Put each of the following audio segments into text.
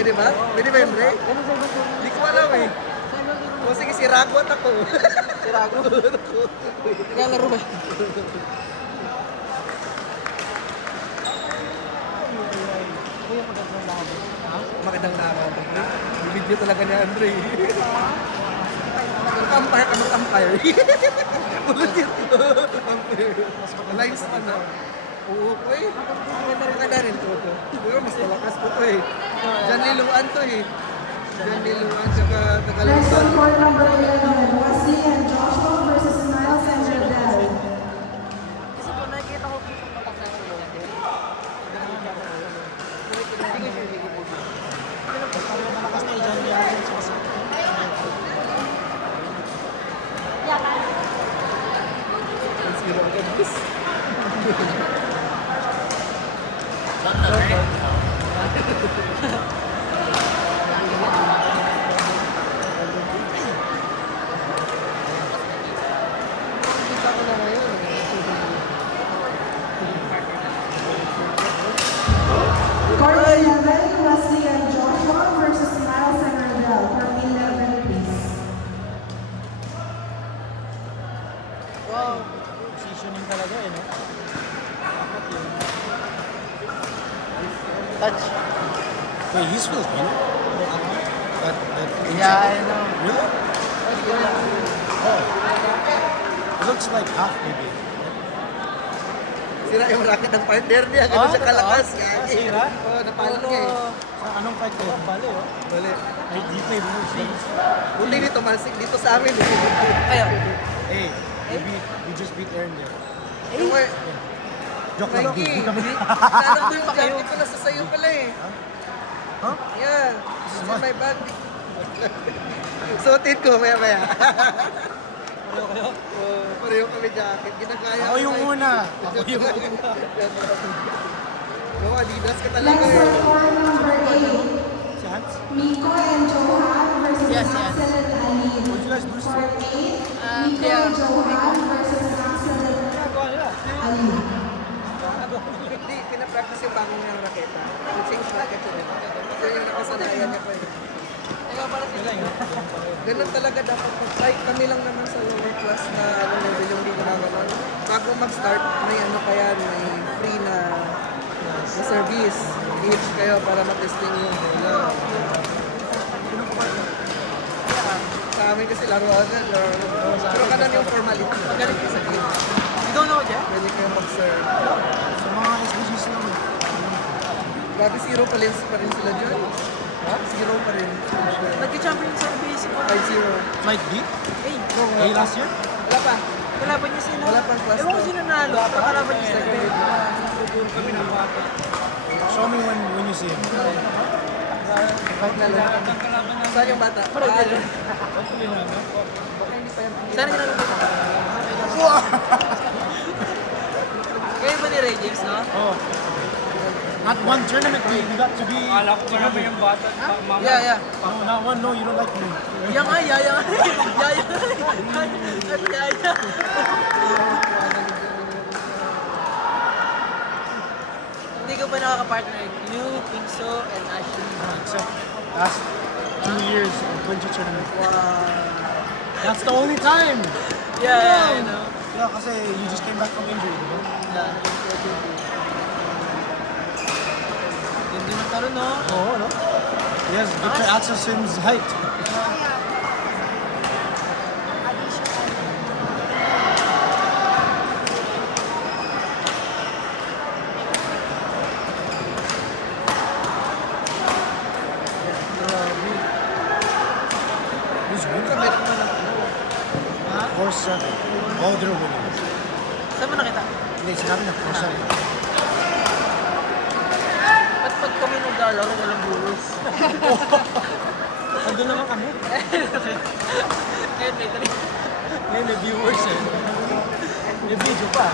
pwede ba? Pwede ba yun, Ray? Hindi ko alam eh. O sige, si Ragot ako. Si Rago. Naglalaro ba? Magandang nakaw. Yung video talaga ni Andre. Umpire ka mag-umpire. Ulit yun. Umpire. Lines pa na. Oo po eh. Maganda rin po ito. Pero mas malakas po ito eh. Diyan liluan to eh. Diyan liluan tsaka Next Tagalog. on court number 11, Wesley and Joshua versus Miles and Jardel. Kasi po nakikita ko po itong patak na ito. Malakas na dyan yan. Zero agad. Court 11, Wesley and Joshua versus Miles and Jardel. For 11 piece. Wow. Positioning talaga eh, no? Touch. Wait, he's Filipino? That Yeah, I know. Really? Oh. It looks like half maybe. Sira yung racket ng partner niya. Ganun siya kalakas. Sira? Oo, napalot niya eh. Anong fight ko? Bali, oh. Bali. Ay, di play moves. Buti dito, malsik dito sa amin. Eh. Kayo. Hey, we just beat Aaron there. Yung eh, Joke lang. Mikey, Di kami. nanong mo yung jacket ko nasa sayo pala eh. Huh? Yeah, it's in my bag. Suotin ko maya-maya. Oh, pareho kami jacket. Ginagaya Ako yung una. Ako yung una. Oo, Adidas ka talaga Next eh. on court number 8, Si Hans? Miko and Johan versus Yes, Maxwell and Aline. Would you guys do Court 8, Miko yeah. and Johan versus Maxwell and Aline. Hindi, pinapractice yung bagong niyang raketa. Yung change racket yun. Ito yung nakasanayan niya pa eh. Ikaw pala sila yun. Ganun talaga dapat mag-try. Kami lang naman sa lower class na level yung hindi gumagawa. Bago mag-start, may ano kaya, may free na service. Each kayo para matesting yung bola. Sa amin kasi laro agad. Pero kanan yung formality. Magaling ka sa game. You don't know Jeff? Pwede kayo mag-serve. Sa mga SBGs lang. Grabe, zero pa rin sila dyan. Zero pa rin. Nagka-champion sa basic ko. 5-0. Might be? Hey, Hey, last year? Wala pa. kalaban niya sino? Wala pang class Ewan ko to. sino nalo. Pero kalaban niya sa grade. Show me when you see him. Saan yung bata? Saan yung nalo? Kayo ba ni Ray James, no? Oh. Not one tournament, mate. You got to be. Yeah, yeah. No, not one. No, you don't like me. Yang nga, yaya nga. Yaya nga. Ano yaya? Hindi ko pa nakaka-partner. You, Pingso, and Ashley. Except last 2 years of Bungie tournament. Wow. That's the only time. Yeah, I know. Yeah, kasi you just came back from injury, di ba? Yeah. Hindi na taro, no? Oo, no? Yes, Victor Axelson's height. Who's winning? Ha? 4-7. Oh, they're winning. Saan mo nakita? Hindi, sinabi na 4-7. Ba't pag kami nagdalaw, walang bulos? Ando naman kami. Ngayon, may tali. Ngayon may viewers eh. May video pa.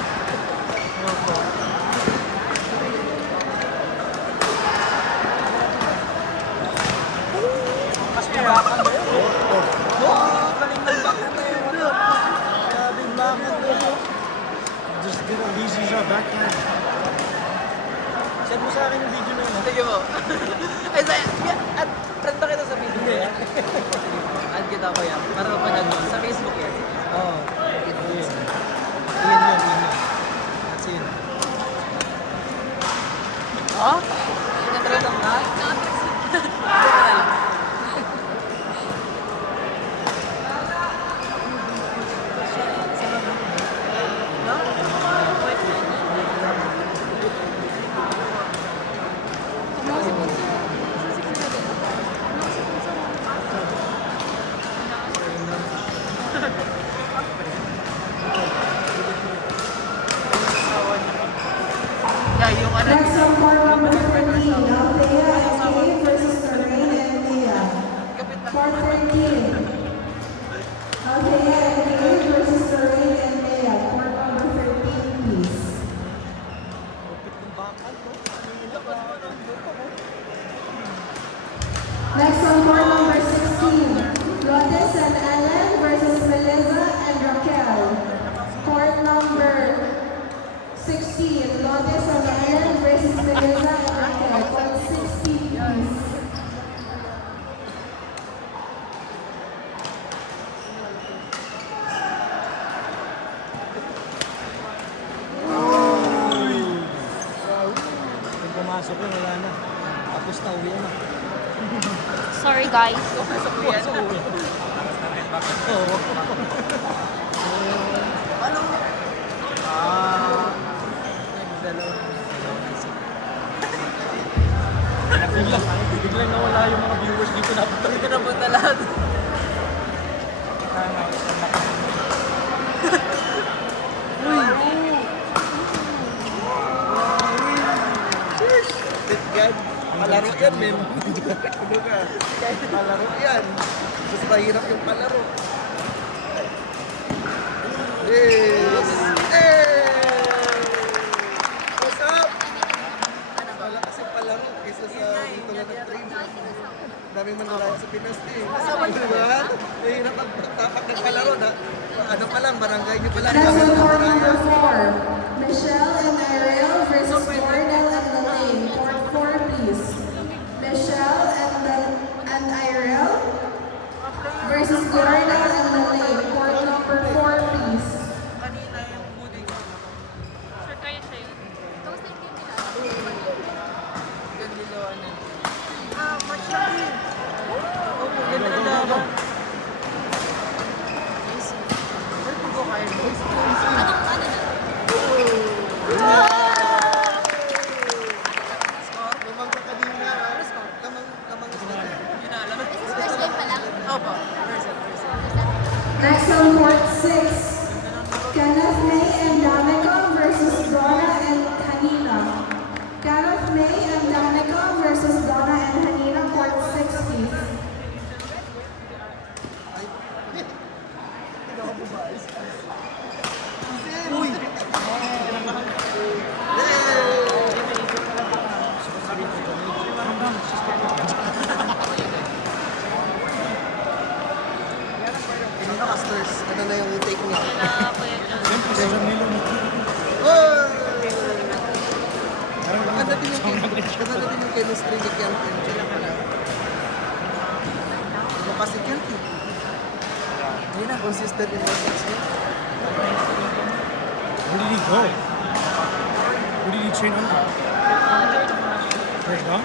Mas mabakan ba yun? Galing ng bakan na yun. Grabe yung bakan na yun. Just did a lazy shot backhand. Send mo sa akin yung video na yun. Sige mo. Ay, sa... Oh? Nagkatralang na? Yeah, yung ano. Next on court number 13, Althea and Kay versus Lorraine and Mia. Court 13. Althea and Kay versus Lorraine and Mia. Court number 13, please. Next on court number 16, Lotus and Ellen versus Melissa and Raquel. Court number 16, Lotus and Ellen versus Melissa and Raquel. Court 16, please. Kung pumasok yun, wala na. Tapos na, uwi na. Sorry guys. Oo. Biglang nawala yung mga viewers dito na. Dito na punta lahat. Yan. Palaro yan, men. Ano ka? Palaro yan. Mas mahirap yung palaro. Yes! Hey! What's up? Malakas yung palaro kaysa sa dito lang ng train. Daming manlalaya sa Pinas eh. Masama nyo ba? Mahirap ang tapak ng palaro na. Ano pa lang, barangay nyo pa lang. Next on court number 4, Michelle and Ariel versus Wardell and Lelaine. Court 4, please. Michelle and Ariel versus Wardell and Lelaine. Court number 4, please. Kanina yung buding. Sure kayo siya yun. Kamusta yung game nila? Ganilo, ano. Match na rin. Okay, ganda na laban. Where to go, Carlos? Anong ano na? Lamang ka kanina. Lamang isla. Hindi na alam. First game pa lang? Opo. First. Next on court 6, Kenneth May and Danica versus Donna and Hanina. Kenneth May and Danica versus Donna and Hanina. Court 6, please. Uy! Kanina casters, ano na yung take niya? Na po yun. Siyempre, sa Jamilo. Oh! Maganda din yung chemistry ni Kent and Jenna. Ano pa si Kent eh? Hindi na, consistent in message niya. Where did he go? Where did he train under? Where's he gone?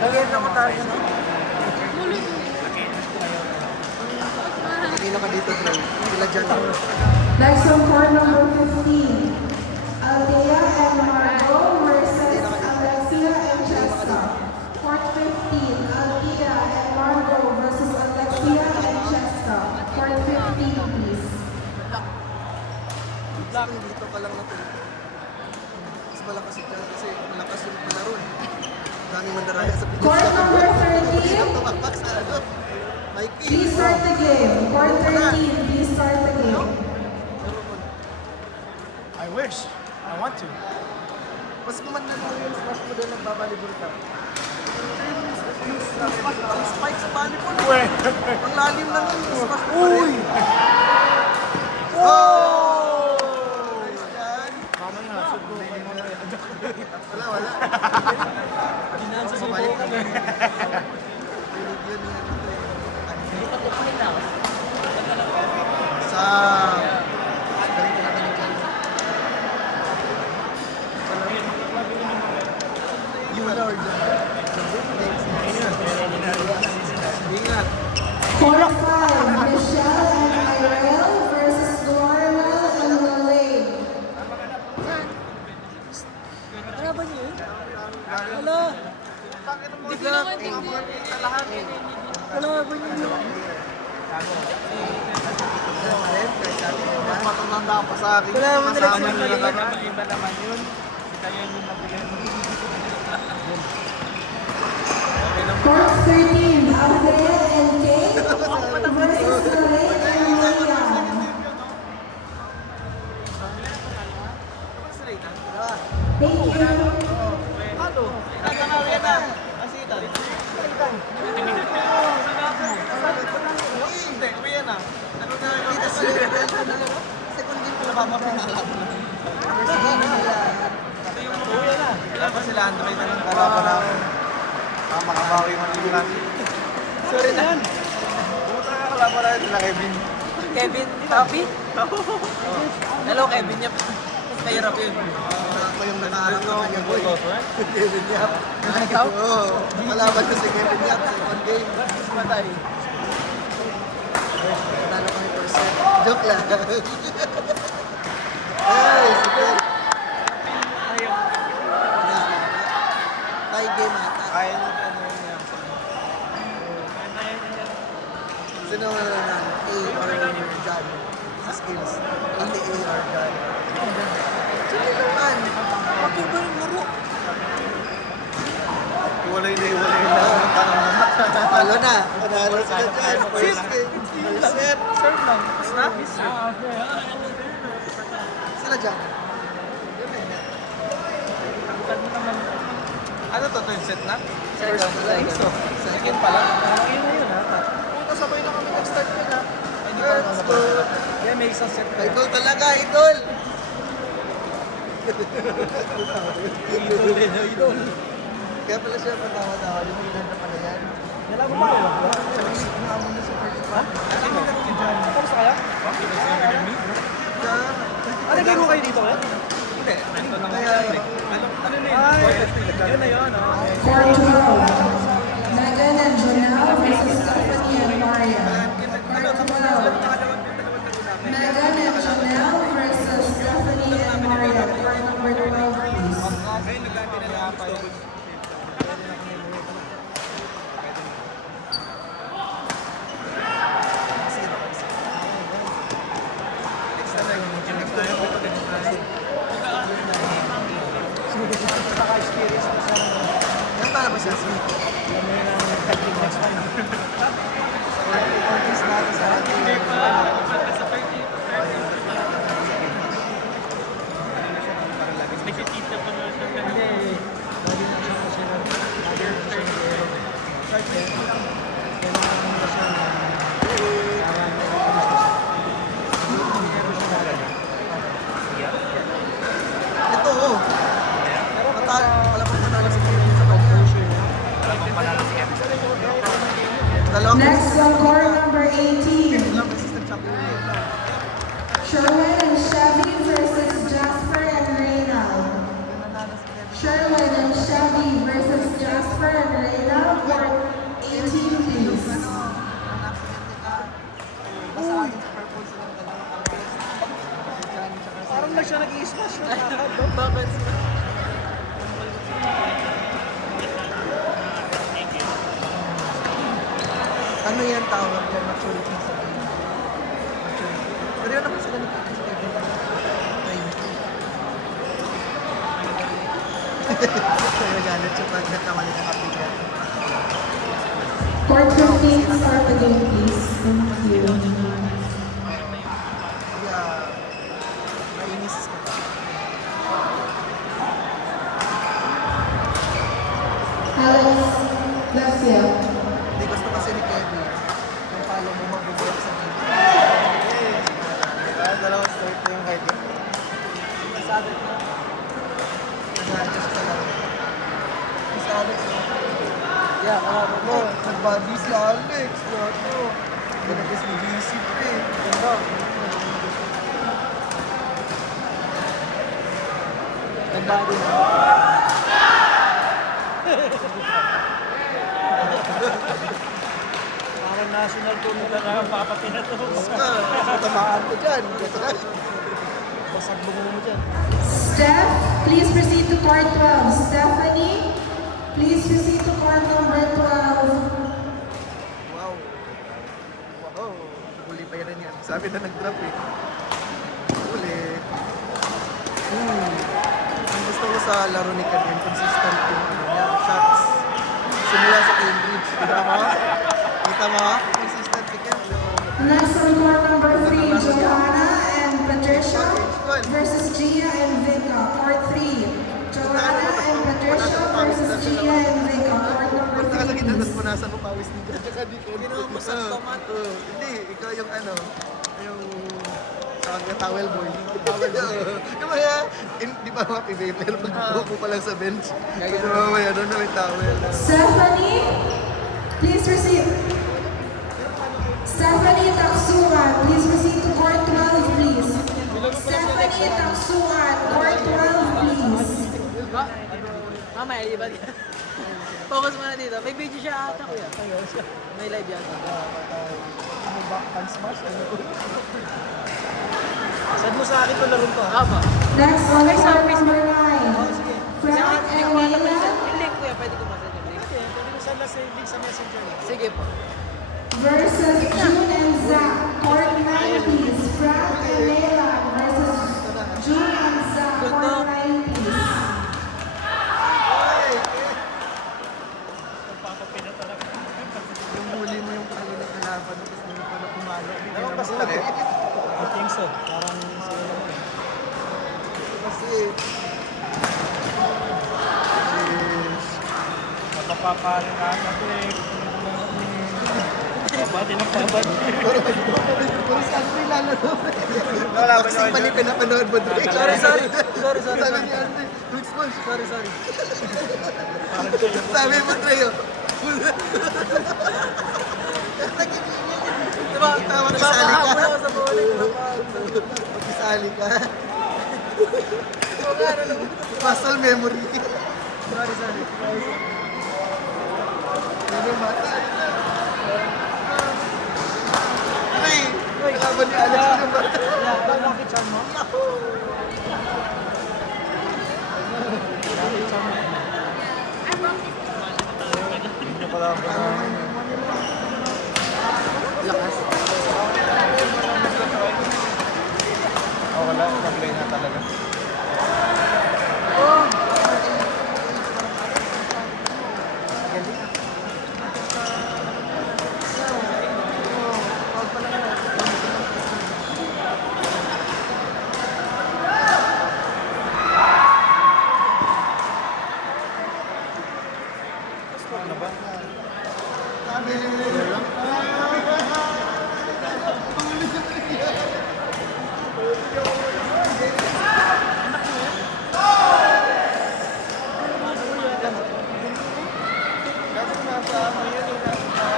Lagyan na ko tayo, no? Kanina ka dito, bro. Sila dyan. Next on court number 15, Althea and Margot versus Alexia and Cheska. Court 15, Althea and Margot versus Alexia and Cheska. Court 15, please. Dito ka lang natin. Mas malakas ito kasi malakas yung palaro. Daming mandaraya sa Pinas. Court number 13. Hirap tumakpak sa ano. Mikey. Please start the game. Court 13, please start the game. I wish. I want to. Mas kumanda na yung smash mo doon nagbabalibol ka. Ang spike sa volleyball. Ang lalim na nun yung smash mo pa rin. Oh! Nice yan. Mamaya, shoot ko. Wala. Ginansa sa Babalik buhok. kami. Pinig yun yung ano. Hindi pa tupunin na ako. Galing talaga ni Jan. You Lord. Ingat. Court 5, Michelle and Irel versus Dorwell and Lalaine. Kalaban niyo yun? Hala! Hindi ko naman tingin. Kalaban niyo yun? Matanda pa sa akin. Wala naman Kasama nila nila sila. na. Iba naman yun. Kita yun yung mabigyan. Court 13, Aldea and Kate versus Lalaine and Marian. Thank you. Hindi, kuya na. Ano na nakita sa level ko na second game ko na ba pinalap? Kailan pa sila Andre na lang kalaban namin. Makabawi man yung lang. Sorry na. Pumunta ka kalaban namin sila Kevin. Kevin, Papi? Hello, Kevin Yap. Mahirap yun. Ako yung nakaharap sa kanya boy. Kevin Yap. Oo. Kalaban ko si Kevin Yap. Second game. Matay. Panalo kami percent. Joke lang. Ay, super. Tie game ata. Kaya nyo ano yun yan. Sino ang nanalo? A or John? Sa skills. A or John? Sige naman. Papi ba yung laro? Iwalay na. Talo na. Panalo sila dyan. First game. First set. Serve lang. Tapos na? Sila dyan. Ano to? Ito yung set na? Second. Second pa lang. Ayun na yun ha. Puta, sabay na kami nag-start ko na. Hindi pa Let's go. Yeah, may isang set pa. Idol talaga, idol. Idol din, idol. Kaya pala siya patawa-tawa. Luminan na pala yan. Wala mo ba? Naamon na sa first one. Tapos kaya? Ano garo kayo dito kaya? Hindi. Kaya, Ano na yun? Yun na yun, oh. Court 12, Megan and Janelle versus Stephanie and Maria. Court 12, Megan and Janelle versus Stephanie and Maria. Court number 12, please. yan para ba siya? Ortiz natin sa ating. Ito, oh. Wala pang panalo si Kevin sa pag-push. Dalawang Next on court number 18, dalawang assistant champion. Sherwin and Chevy versus Jasper and Reynald. Sherwin and Chevy versus Jasper and Reynald. Court 18, please. Parang na siya nag-i-smash mo. Bakit? Ano yan tawag yan? Maturity sa game. Maturity. Pero yun naman sila ni Kevin sa Kevin. Kaya galit siya pag nakamali ng kapityan. Court 15, start the game, please. Thank you. Kaya, mainis ka pa. Alex Garcia. Hindi gusto kasi ni Kevin. Yung palo mo magbubulok sa game. Dalawa straight na yung card. Nagalit siya sa laro. Si Alex. Yeah, kalaro mo. Nagbody si Alex. Ano? Ganagis ni Visip eh. Ganda. body na. Parang national tour na talaga, papapinatos. Tamaan ko dyan. Basag bungo mo dyan. Steph, please proceed to court 12. Stephanie, please proceed to court number 12. Wow. Wow. Huli pa yan yan. Sabi na nag-drop eh. Huli. Ang gusto ko sa laro ni Ken, consistent yung ano niya, shots. Simula sa Cambridge. Kita mo? Kita mo? Consistent ni Ken. Next on court number 3, Joanna and Patricia versus Gia and Vika. Court 3, Joanna and Patricia versus Gia and Vika. Court number Punta ka sa 3, kita, tapos please. punasan mo pawis ni Ken. Tsaka di Ken. Hindi naman masang tomat. Hindi, ikaw yung ano, yung tawag na towel boy. Towel boy. Yung mga, di ba mga pivator, pag upo pa lang sa bench. Kasi mamaya doon na may towel. Stephanie, please proceed. Stephanie Taksuan, please proceed to court 12, please. Stephanie Taksuan, court 12, please. Ba? Mamaya, di ba? Focus mo na dito. May video siya ata kuya. May live yata. Ano ba? Hand smash? Ano? Saan mo sa akin ito laro to? Aba. Next on court number 9, Sige. Frank Hindi and ko alam Leila yung link kuya. Pwede ko masend yung link. Okay, pwede mo send sa link sa messenger. Sige po. versus June and Zach. Court 9, please. Frank and Leila versus June and Zach. Court 9, please. Papapina talaga. Yung huli mo yung palo ng kalaban, tapos hindi pa na pumalo. Ewan kasi laki. I think so. Parang sila lang. Kasi, Mapapaparin na ito eh. Babati ng babati. puro sa ano yung lalaro. Wala ba Boxing pa ni pinapanood mo doon. Sorry. Sabi ni Andre, Luke Sponge. Sorry. Sabi mo, Treo. Diba? Makisali ka. Napapahabol ako sa bowling. Makisali ka. Muscle memory. Sorry. Ano mata? Ay, kalaban ni Alex yung mata. Bakit siya mo? Hindi pala ako na. Lakas. Oh, wala. Nag-play na talaga. Ano ba?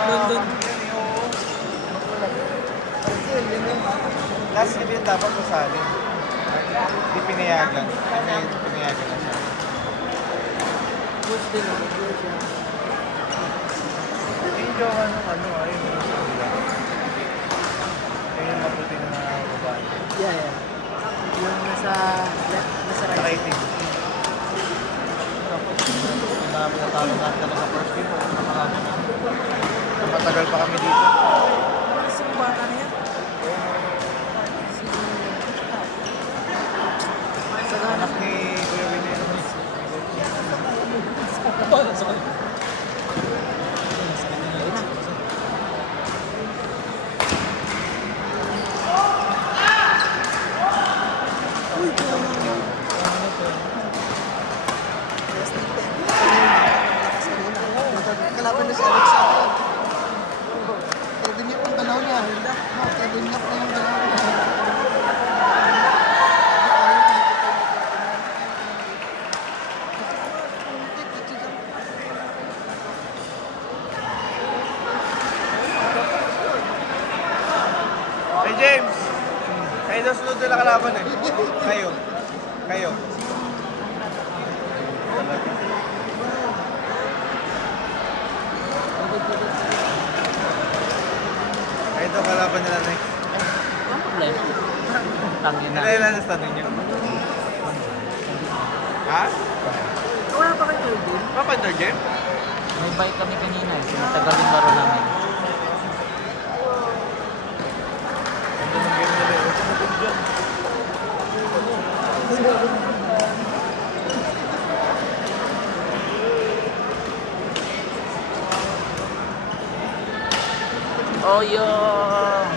London. Last game yun dapat masali. Hindi pinayagan. Ngayon pinayagan na siya. Coach din ako. Medyo ano, ayun yung kabila. Ayun yung mabuti na babae. Yeah. Yung nasa Sa right. rating. Natalo natin talaga sa first game. Matagal pa kami dito. Kasi yung bata na yan. Sa anak ni Kuya Winnie. Kalaban na si Alex sa akin. Kevin Yap ang galaw niya. Kevin Yap na yung galaw niya. Hey James! Kayo daw sunod nila kalaban eh. Kayo. talaga. Ay, ito kalaban nila next. Ang problema. Tangin na. Kailan na tanong niyo? Ha? Wala pa kayo third game? Papa, third game? May bike kami kanina eh. Sinatagal yung laro namin. Ganda ng game nila. Huwag ka magod dyan. Oh, yung...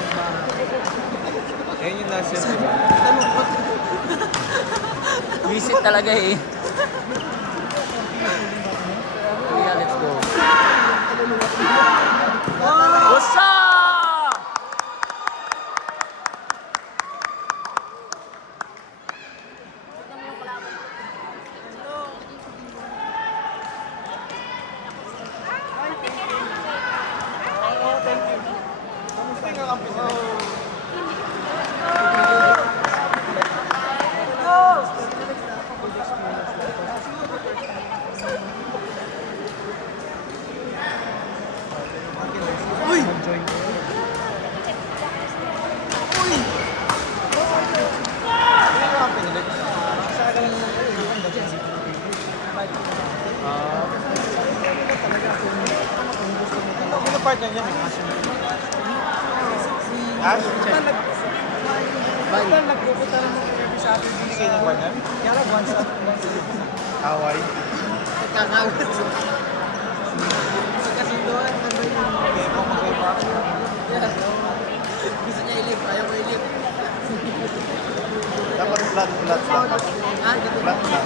Ayun yung last year, di ba? Visit talaga eh. Yeah, let's go. What's up? Kamusta yung kakampi nila? Uy! Mag-join ko. Uy! Ano yung kakampi nila? Sa akin lang naman kayo, yung ba dyan? Ano partner niya? Ash? Bye. Nagpupunta lang ng interview sa atin. Hindi kayo ng partner? Kaya lang, once up. Away? Nagkakawit. Magkasunduan. Okay, kung magkaiba. Gusto niya ilip. Ayaw ko ilip. Dapat flat lang. Ah, dito. Flat lang.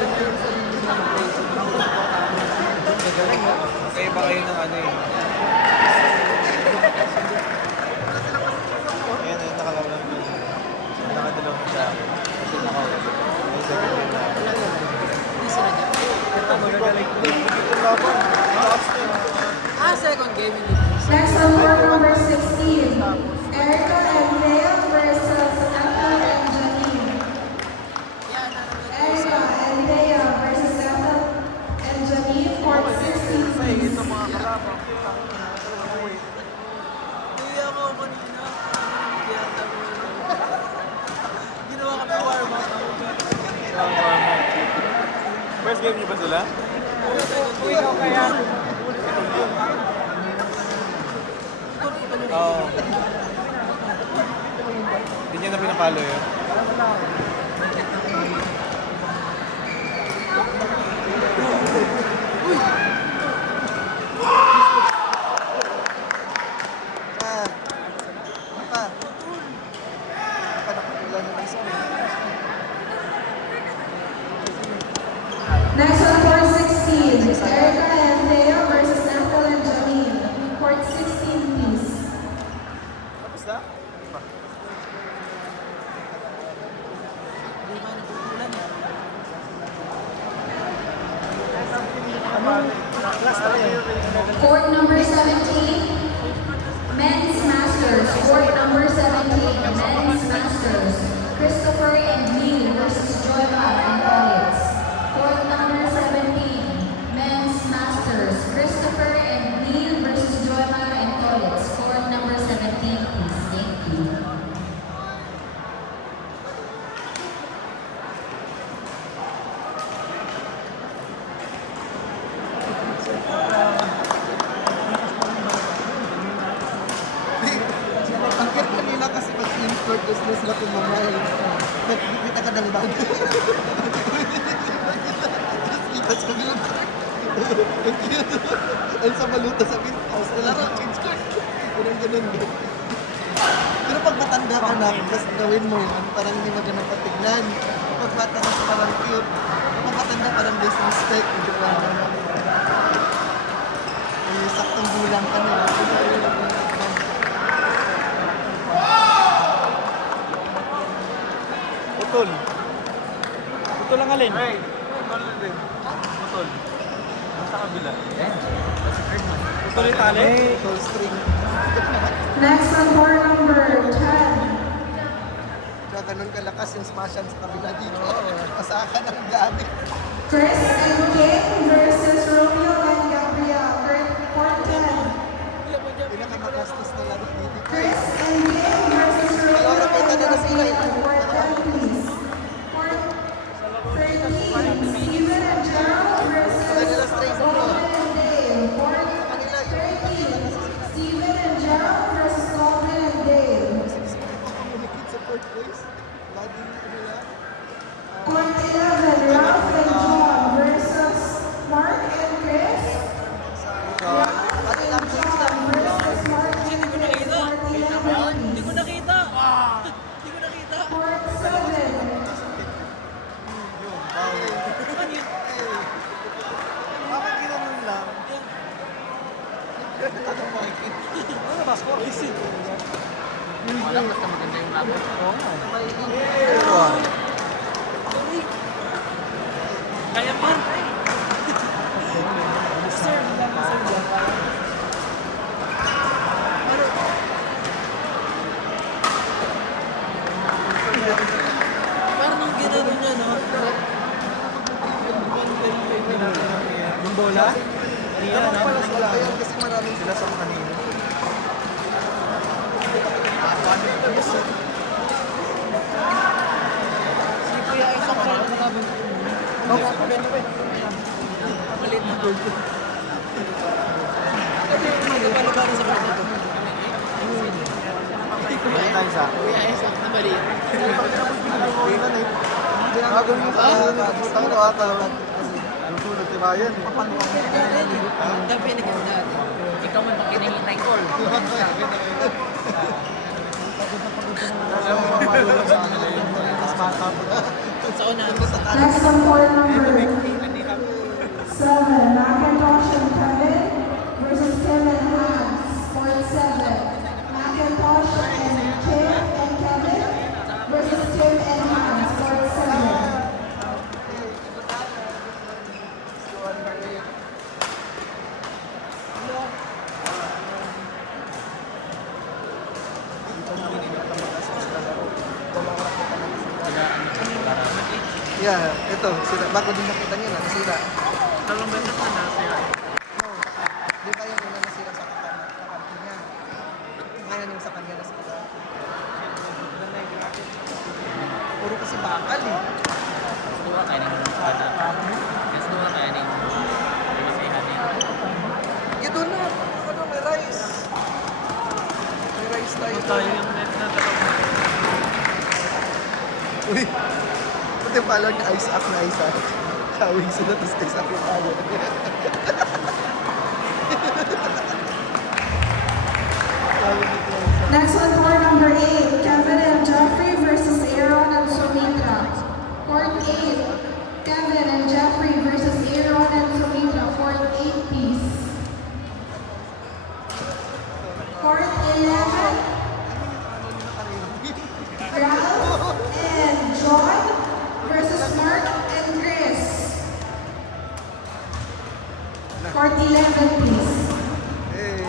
Ilip ko yung Magkaiba kayo ng ano eh. Ayan, ayun, nakalaban ko. Nakadalaw siya. Kasi nakawin. May second game na. Magagaling ko. Ito laban. Last game. second game. Next on court number 16, Erica and Lea versus Ethel and Janine. Erica and Lea versus Ethel and Janine, court 16, please. Kaya ako kanina. Ginawa kami warm up. First game niyo ba sila? Oo. Hindi niya na pinapalo yun. Next on court 16, Erica and Lea versus Ethel and Janine, court 16, please. Tapos na? Court number 17, men's masters. Court number 17, men's masters. Christopher and Neil versus Joyma and Alex. Court number 17, men's masters. Christopher and Neil versus Joyma and Alex. Court number 17, please. Thank you. Ang cute kanina kasi pag in-court gusto sila kumamahal. Kita ka ng bag. Kita sa bilog. Ang cute. Ang sa maluta sa house nila rin. Change court. Ganun. Pero pag matanda ka na, tapos gawin mo yun, parang hindi mo ganun patignan. Pag bata ka sa parang cute. Pag matanda parang disrespect. Hindi ba? Saktong bulang ka na. Putol. Putol ang alin? Hey, putol din. Putol. Sa kabila. Putol yung tali? Full string. Next on court number 10, Kaya ganun kalakas yung smashan sa kabila dito. Pasakan ang gamit. Chris and King versus Romeo and Gabriel. Court 10. Pinakamagastos na laro dito. Chris and King versus Romeo and Gabriel. Court 10, please. Court 13. Steven and Gerald versus Colvin and Dave. Court 13. Steven and Gerald versus Colvin and Dave. Pakamulikid sa fourth place. Lagi nila. Court 11. Ralph and John versus Mark and Chris. Ralph and John versus Mark and Chris. Court 11, Hindi ko please. nakita. Hindi ko nakita. Court 7. Ano yun? Bakit ginanon lang? Ano ba? Score is it? Wala, basta maganda yung laban. Pero Kaya pa. Parang nung ginano niya, no? yung bola? Kanina Dapat na. pala sila yan kasi maraming Sila sa kanina. Si Kuya Isaac sa laban. Malit na goal. Kasi magpapalibaran sa pala ito. Ilan tayo sa? Kuya Isaac na maliit. Kailan eh. Gagawin mo sa putang ito ata. Ano tulad si Ryan? Ang dami pinagyan natin. Ikaw man pakinahintay call. Alam mo mamalulog sa kanila yun. Mas bata po. Sa unahan. Next on court number 7. Macintosh and Kevin versus Tim and Hans. Court 7. Macintosh and Kim and Kevin versus Tim and Hans. Court 7. Yeah, ito. Sila. Bako din nakita niyo na. Nasira. Talong beses na nasira. Di ba yung una nasira sa kakampi niya? Ngayon yung sa kanya nasira. Puro kasi bakal eh. Dua kayo ng kada. Yes, dua kayo ng masihan eh. You do not. Ano, may rice. May rice tayo. yung net na talong. Uy. Pati follow ni Isaac na Isaac. Kawing sila, tapos Isaac yung follow. Next on court number 8. Kevin and Jeffrey versus Aaron and Sumitra. Court 8. Kevin and Jeffrey versus Aaron and Sumitra. Court 8, please. Court 11. Ralph and John versus Mark and Chris. Court 11, please. Hey.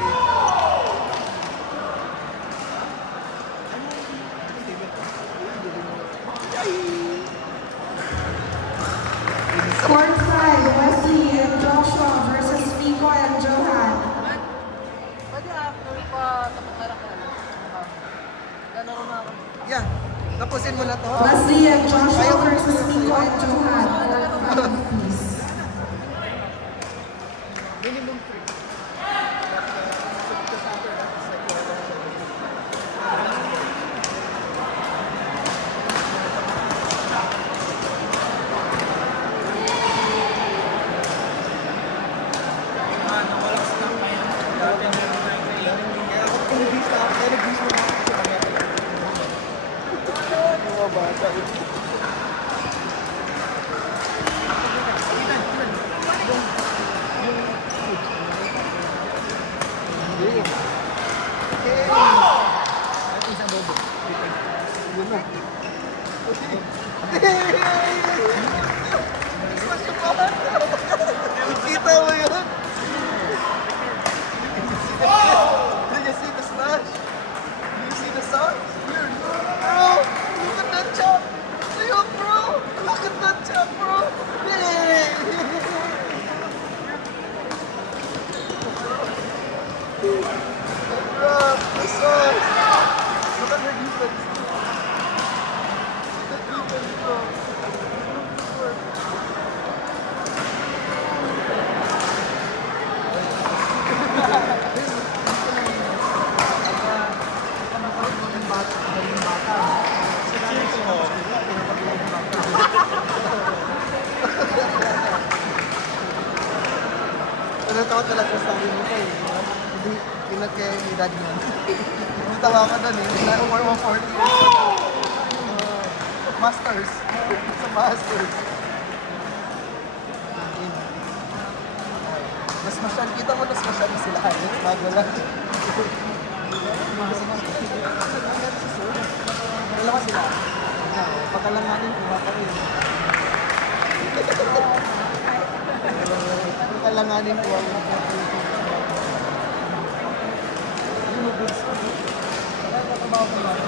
Court 5. Wesley and Joshua versus Vico and Johan. Pwede after pa tapos na lang gano'n na ako. Yeah. Tapusin mo na to. Wesley and Joshua versus Vico and Johan. Court 5, please. Minimum 3. Kaya ako pinibis na ako. Kaya nag-bis mo na ako sa kanya. Mga bata. Yun na. Kita mo yun? Did you see the smash? Did you see the song? Bro, look at that chop! Ayun, bro! Look at that chop, bro! Hey! takot na lang sa sabi mo ko eh. Hindi, pinag kay ni Daddy man. Tawa ka doon eh. Over 140. Masters. Sa Masters. Mas masyal, kita mo mas masyal sila. Alex, bago lang. Dalawa sila. Pagkalanganin, kuha ka rin. Pagkalanganin, kuha ka rin. Ano mo, goods ko? Wala ka trabaho ko lang.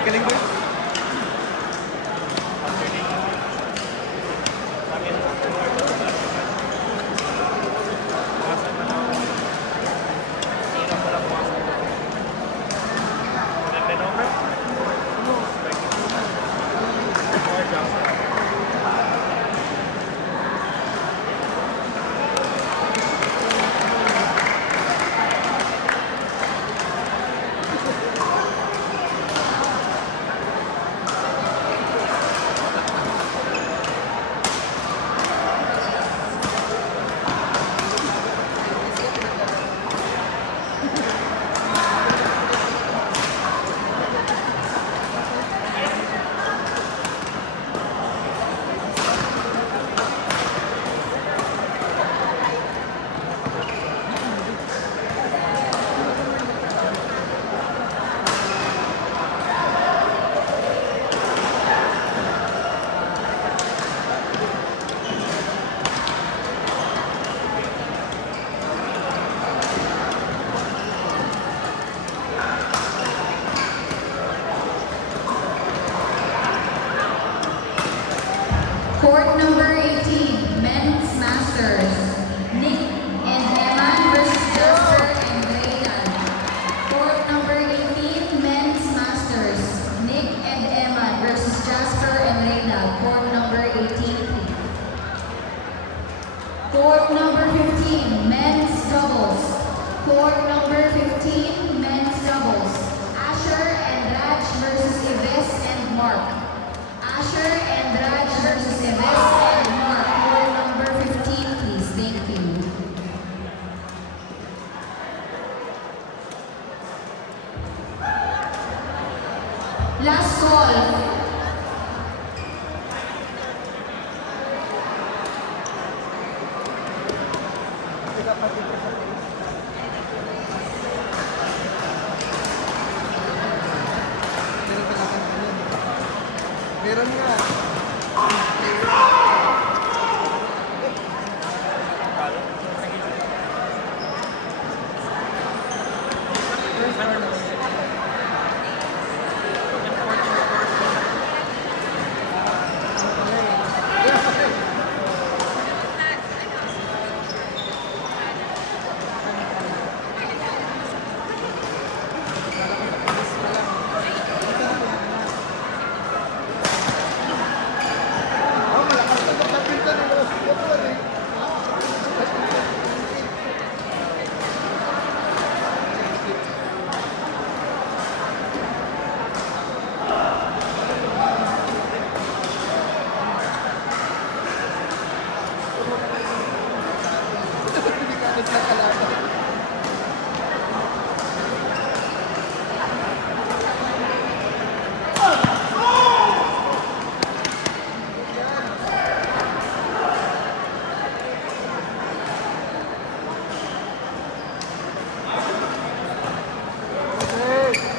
Galing ba? Court number 18, men's masters. Nick and Eman versus Jasper and Raylan. Court number 18, men's masters. Nick and Eman versus Jasper and Raylan. Court number 18. Court number 15, men's doubles. Court number 15, men's doubles. Asher and Raj versus Yves and Mark. Asher and Raj versus Yves and Mark. Court number 15, please. Thank you. Last call. Meron nga. Hey!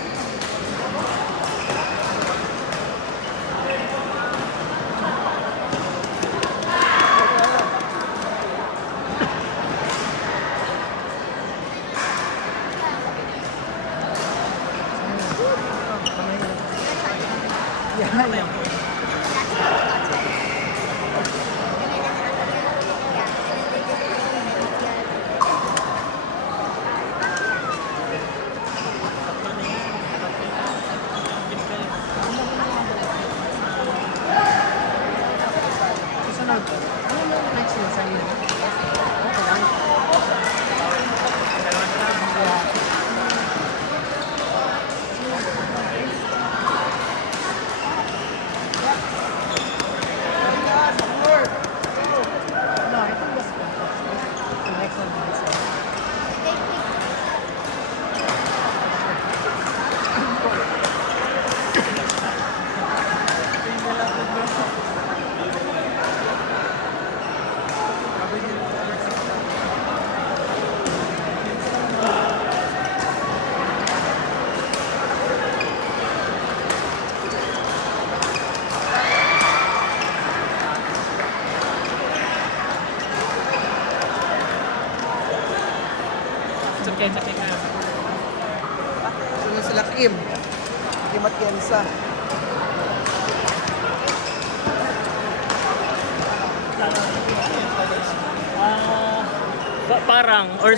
Next yun sa'yo. Okay lang. No, I think this one. The next one is this one. It's okay ka. Sino sila Kim? Kim at Kensa. Parang, or